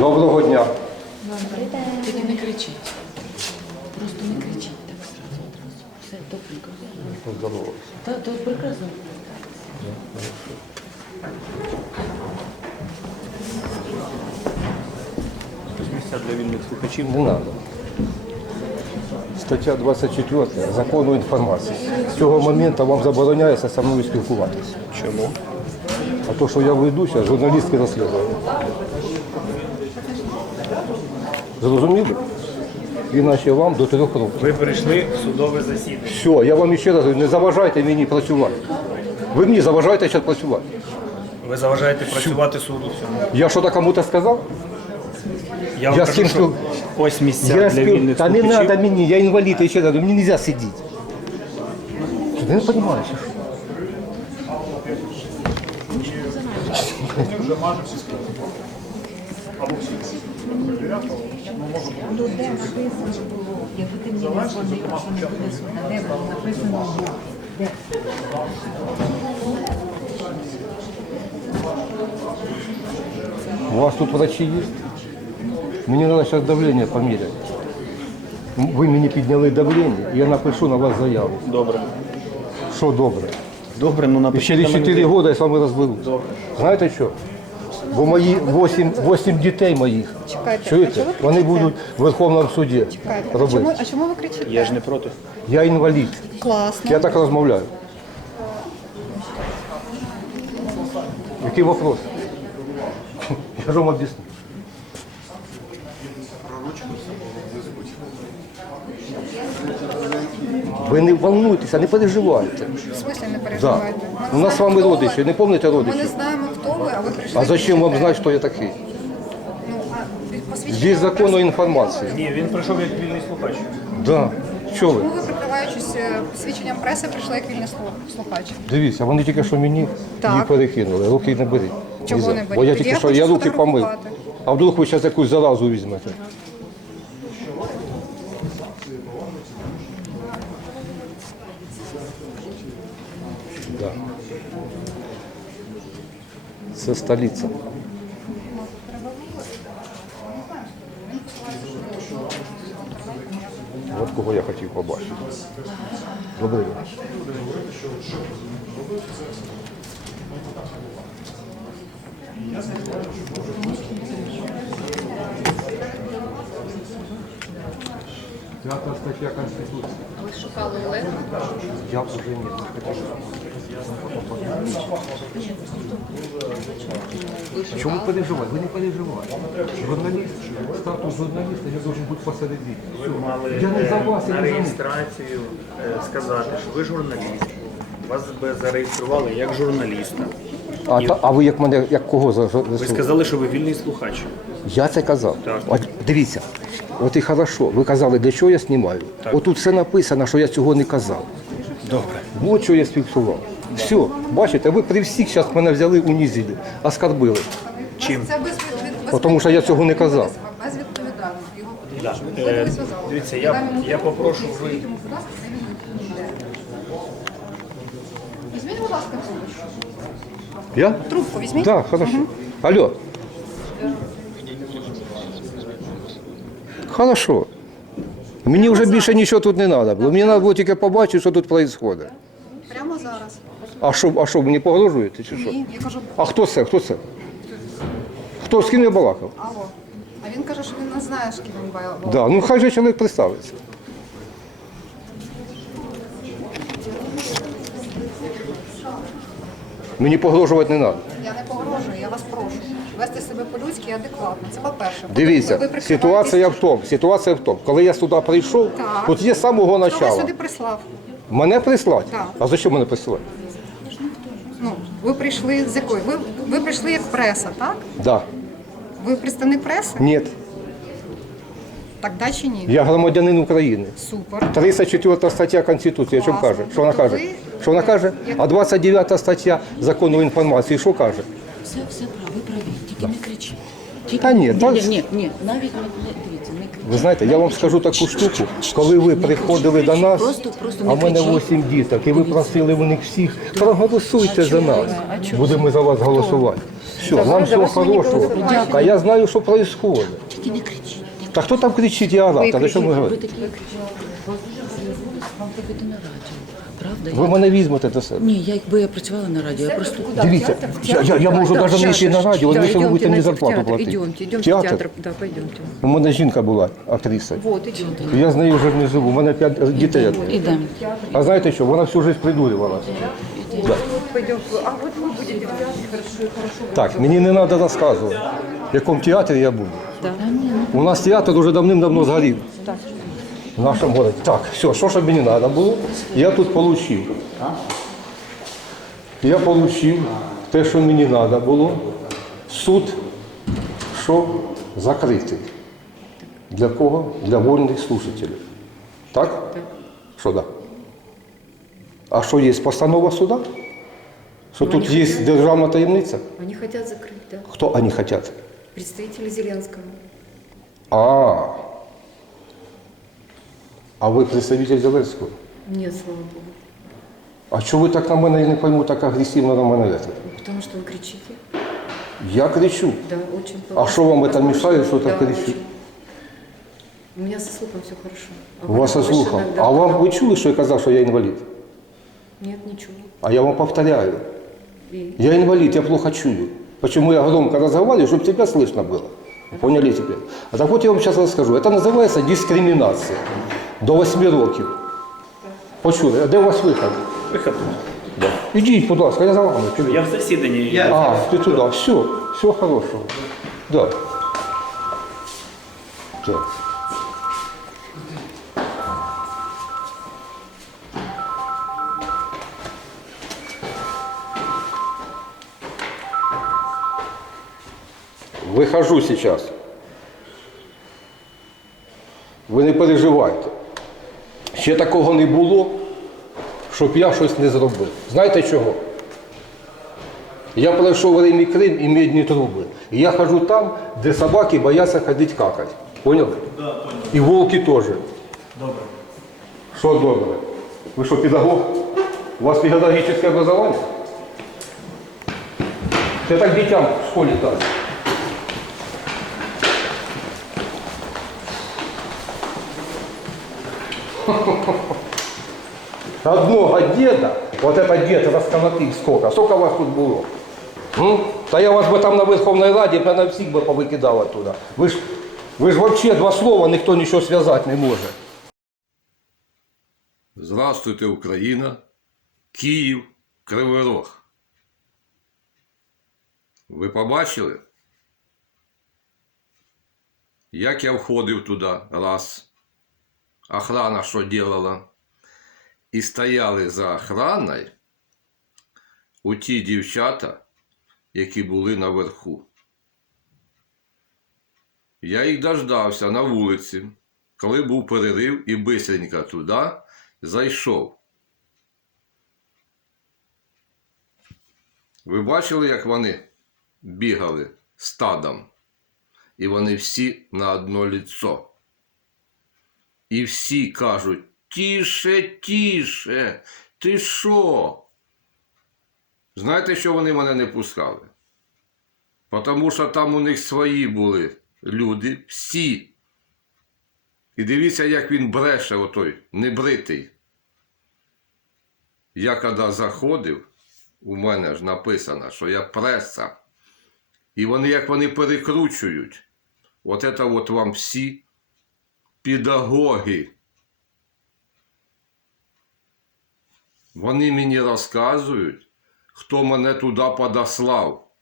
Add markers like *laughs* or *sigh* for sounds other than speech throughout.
Доброго дня. Тільки не кричіть. Просто не кричіть так сразу одразу. Все добренько. Та, то прекрасно. Місця для вільних слухачів. Не треба. Стаття 24 закону інформації. З цього моменту вам забороняється зі мною спілкуватися. Чому? А то, що я ведуся, журналістське розслідування. Зрозуміли? Іначе вам до трьох років. Ви прийшли в судове засідання. Все, я вам ще раз говорю, не заважайте мені працювати. Ви мені заважаєте зараз працювати. Ви заважаєте працювати суду всьому. Я що-то кому-то сказав? Я вам Я з кажу, ким що спіл- ось місця Я для спів... вільних Та не слухачів. треба мені, я інвалід, і ще надо, мені не можна сидіти. Ти не розумієш? Ну, Якби ти мені не що не буде написано. У вас тут врачи є? Мені треба зараз давлення поміряти. Ви мені підняли давлення, і я напишу на вас заяву. Добре. Що добре? Добре, ну І напишіть. через 4 роки я з вами розберусь. Добре. Знаєте що? Бо мої 8, 8 дітей моїх, Чекайте, а чуєте, чого ви вони кричите? будуть в Верховному суді Чекайте, а робити. чому, а чому ви кричите? Я ж не проти. Я інвалід, Класно. я так розмовляю. Який вопрос? *laughs* Я ж вам об'ясню. Ви не волнуйтеся, не переживайте. В смислі не Да. переживайте. Ми У нас з знаємо, вами хто родичі, не пам'ятаєте Ми не родичів? знаємо, хто ви, а ви прийшли. А зачем вам знати, хто я такий? Ну, а від посвідчення Є ви закону прийшли? інформації. Ні, він прийшов як вільний слухач. Да. Що ви? Чому ви, прикриваючись е, посвідченням преси, прийшли як вільний слух- слухач? Дивіться, вони тільки що мені Так. її перекинули. Руки не беріть. Чого Ліза. не беріть? Бо я Тоді тільки я що хочу я руки помив. сфотографувати. А вдруг ви зараз якусь заразу візьмете? Це столиця. От кого я хотів побачити. Добрий день. П'ята стаття Конституції. Ви шукали Олега? Я вже не Чому ви переживаєте? Ви не переживаєте. Журналіст, статус журналіста, я должен бути посередині. Ви мали Я не за е, вас, я на не за них. реєстрацію е, сказати, що ви журналіст. Вас би зареєстрували як журналіста. А, та, а ви як мене, як кого за за- Ви сказали, що ви вільний слухач. Я це казав. Так. От дивіться, от і хорошо. Ви казали, де що я знімаю. Отут все написано, що я цього не казав. Добре. От що я сфіксував. Все, бачите, ви при всіх зараз мене взяли унизили, оскорбили. Чим? Це без, Тому що я цього не казав. безвідповідально. Його Да. Е. Дивіться, я, я попрошу ви. Візьміть, будь ласка. Я? Трубку візьміть. Так, хорошо. Алло. Хорошо. Мені вже більше нічого тут не треба. було. Мені треба було тільки побачити, що тут відбувається. Прямо зараз. А що, а що, мені погрожуєте чи що? Ні, я кажу, А хто це? Хто це? Хто з ким я балакав? алло. А він каже, що він не знає, з ким він балакав. Да, ну хай же чоловік представиться. Мені погрожувати не треба. Я не погрожую, я вас прошу. Вести себе по-людськи і адекватно. Це по-перше. Дивіться, Ви- ситуація в тому, ситуація в тому, коли я сюди прийшов, Так. тут є з самого Хто вас начала. сюди прислав? Мене прислати? Так. А за що мене присилати? Ну, ви прийшли з якої? Ви, ви прийшли як преса, так? Да. Ви представник преси? Ні. Так да чи ні? Я громадянин України. Супер. 34 стаття Конституції, що Класно. каже? Що вона Тобто каже? ви- Що вона каже? А 29 стаття закону інформації, що каже? Все, все праві, ви праві. Тільки не кричіть. Тільки... Та ні, ні, та- ні, ні, ні, навіть не, не дивіться, не кричіть. Ви знаєте, я вам скажу таку штуку, коли ви приходили до нас, Просто- просто а в мене кричіть. 8 діток, і ви просили у них всіх, проголосуйте за нас. Будемо за вас голосувати. Все, вам всего хорошего. А я знаю, что происходит. Тільки не кричіть. Так кто там кричит, я орать? А що ми Ви говоримо? вас дуже вам повідомити на радіо. Правда? Ви мене візьмете до себе. Ні, я якби я працювала на радіо, я просто Дивіться, я, я, я можу навіть не йти на радіо, Да, якщо ви идемте будете мені в зарплату театр, платити. идемте, идемте в Театр? театр. Да, пойдемте. У мене жінка була актриса. Вот, идемте. Я з нею вже не живу, у мене п'ять дітей. ідемо. А знаєте що, вона всю життя придурювалася. Да. Пойдем. А вот вы будете в театре. Хорошо, хорошо. Так, мені не треба розказувати, в якому театрі я буду. Та ні, ну, У нас театр вже давним-давно згорів. В нашому місті. Так, все, що ж мені треба було, я тут отримав. Я отримав те, що мені треба було. Суд, що закритий. Для кого? Для вольних слушателів. Так? Що так? А що є постанова суда? Що тут є державна таємниця? Они хотят закрыть, да. Хто вони хочуть? Представители Зеленского. А. А ви представитель Зеленського? Нет, слава богу. А чого ви так на мене, я не пойму, так агресивно на мене лезете? Потому что вы кричите. Я кричу. Да, очень А что вам это мешает, что так кричите? очень. У меня со слухом все хорошо. А У вас со больше слухом. иногда, А вам когда- ви чули, що я казав, що я інвалід? Нет, ничего. А я вам повторяю. И Я инвалид, я плохо чую. Почему я громко разговариваю, чтобы тебя слышно было. Поняли теперь? А так вот я вам сейчас расскажу. Это называется дискриминация. До 8 років. Почули? А де у вас виход? Виход. Да. Ідіть, будь ласка, я за вами. Чули? Я в засіданні. А, ты туда. Все, всего хорошего. Да. Так. Выхожу сейчас. Ви не переживайте. Ще такого не було, щоб я щось не зробив. Знаєте чого? Я пройшов Римі Крим і медні труби. І я хожу там, де собаки бояться ходити какать. Поняли? Да, понял. І волки теж. Добре. Що добре? Ви що, педагог? У вас педагогічне образование? Це так дітям в школі кажуть. *laughs* Одного деда, вот это дед розколотив сколько, сколько вас тут було? М? Та я вас би там на Верховній Раді на всіх би повикидав оттуда. Ви ж, ви ж вообще два слова ніхто нічого зв'язати не може. Здравствуйте, Україна, Київ, Кривий Рог. Ви побачили? Як я входив туди раз. Охрана що делала? І стояли за охраною у ті дівчата, які були наверху. Я їх дождався на вулиці, коли був перерив і бистренько туди зайшов. Ви бачили, як вони бігали стадом? І вони всі на одно ліцо. І всі кажуть, тіше, тіше, ти що? Знаєте, що вони мене не пускали? Тому що там у них свої були люди, всі. І дивіться, як він бреше, отой небритий. Я коли заходив, у мене ж написано, що я преса. І вони, як вони перекручують, от це от вам всі педагоги. Вони мені розказують, хто мене туди подослав.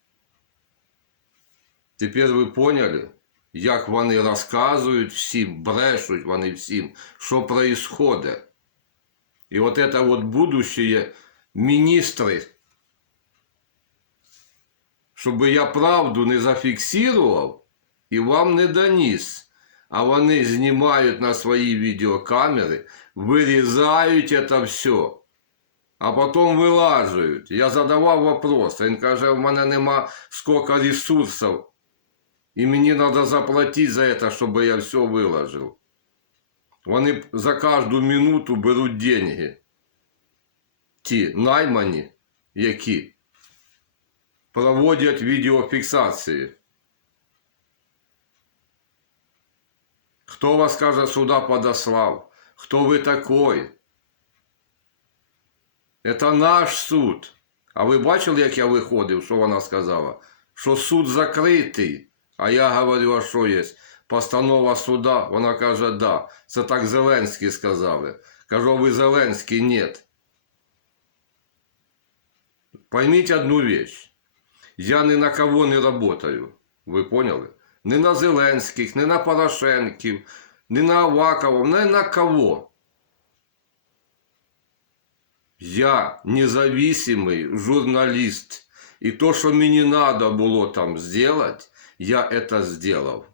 Тепер ви поняли, як вони розказують всім, брешуть вони всім, що происходит. І от це от будущее міністри, щоб я правду не зафіксував і вам не доніс. А вони знімають на свої відеокамери, вирізають це все а потім вилажують. Я задавав вопрос. Він каже, в мене нема скільки ресурсів, і мені треба заплатити за це, щоб я все виложив. Вони за кожну минуту беруть деньги. Ті наймані, які. проводять відеофіксації. Хто вас, каже, сюди подослав? Хто ви такой? Это наш суд. А ви бачили, як я виходив, що вона сказала? Що суд закритий. А я говорю, а що є? Постанова суда. Вона каже, да. Це так Зеленський сказали. Кажу, а ви Зеленський? Нет. Поймите одну вещь. Я ни на кого не работаю. Ви поняли? Ни на Зеленських, ни на Порошенків, ни на Авакова, ни на кого. Я независимый журналист. И то, что мне надо было там сделать, я это сделал.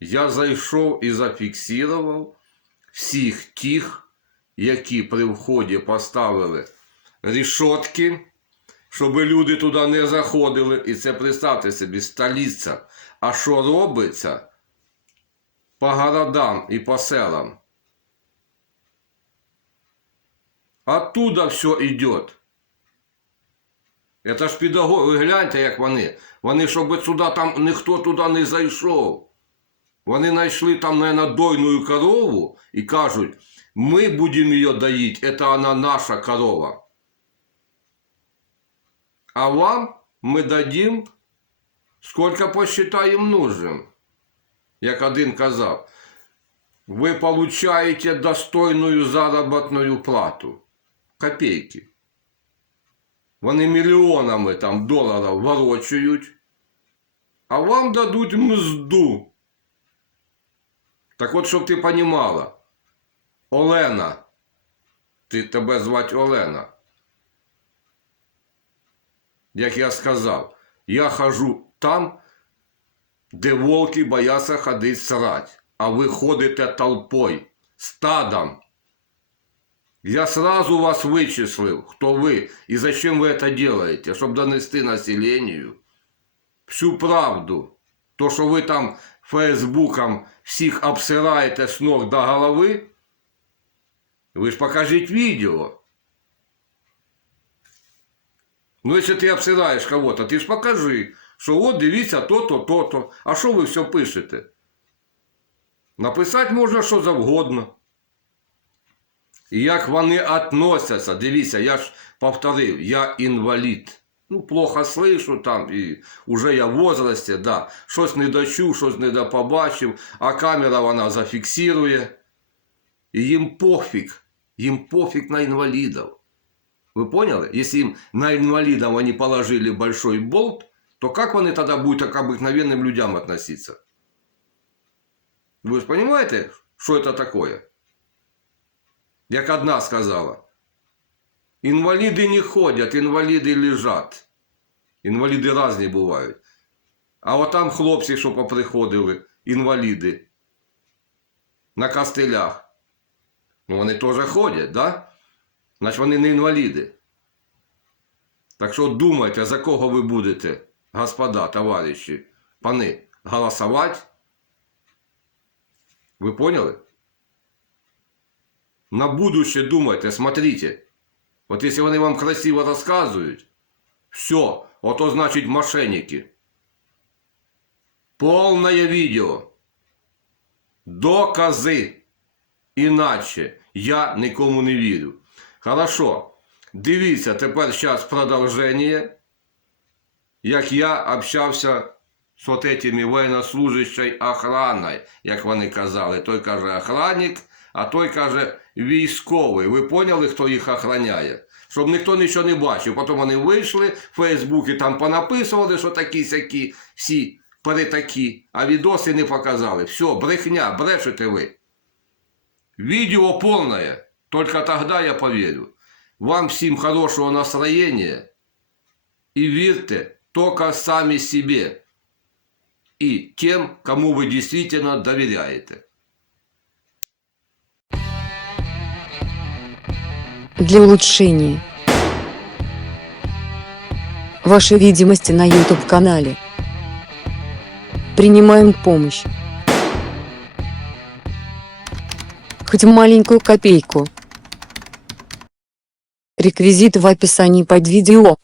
Я зайшов і зафіксував всіх тих, які при вході поставили рішотки, щоб люди туди не заходили. І це представте собі, столиця. а що робиться по городам і по селам? Оттуда все йде. Это ж педагоги, гляньте, як вони. Вони, щоб сюди там ніхто туди не зайшов. Вони знайшли там, наверное, дойну корову і кажуть, ми будемо її доїти, це вона наша корова. А вам ми дадим, скільки посчитаємо нужним. Як один казав, ви получаєте достойну заробітну плату. Копейки. Вони мільйонами там доларів ворочають, а вам дадуть мзду. Так от, щоб ти понімала, Олена, ти тебе звати Олена. Як я сказав, я хожу там, де волки бояться ходить срать, а ви ходите толпой, стадом. Я сразу вас вычислил, кто вы и зачем вы это делаете, чтобы донести населению всю правду. То, що ви там фейсбуком всіх обсираєте з ног до голови, ви ж покажіть відео. Ну, якщо ти обсираєш кого-то, ти ж покажи, Що от дивіться то-то, то-то. А що ви все пишете? Написати можна що завгодно. І як вони относяться, дивіться, я ж повторив, я інвалід. Ну, плохо слышу там, і уже я в возрасте, да. Щось не дочув, щось не допобачив, а камера вона зафіксує. І їм пофіг, їм пофіг на інвалідів. Ви поняли? Если им на инвалидов они положили большой болт, то как они тогда будут к обыкновенным людям относиться? Вы же понимаете, что это такое? Як одна сказала. Інваліди не ходять, інваліди лежать. Інваліди різні бувають. А от там хлопці, що поприходили, інваліди. На костелях. Ну, вони теж ходять, да? Значить, вони не інваліди. Так що думайте, за кого ви будете, господа, товариші, пани, голосувати. Ви поняли? На будущее думайте, смотрите. Вот если они вам красиво рассказывают, все, ото значит мошенники. Полное видео. Докази. Іначе я нікому не вірю. Хорошо. Дивіться тепер зараз продовження, як я общався з от этими военнослужащою охраною, як вони казали. Той каже охранник, а той каже військовий. Ви поняли, хто їх охороняє? Щоб ніхто нічого не бачив. Потім вони вийшли, в Фейсбуці там понаписували, що такі сякі, всі перетакі, а відоси не показали. Все, брехня, брешете ви. Видео полное. Только тогда я поверю. Вам всем хорошего настроения. И верьте только сами себе. И тем, кому вы действительно доверяете. для улучшения вашей видимости на YouTube-канале. Принимаем помощь. Хоть маленькую копейку. Реквизиты в описании под видео.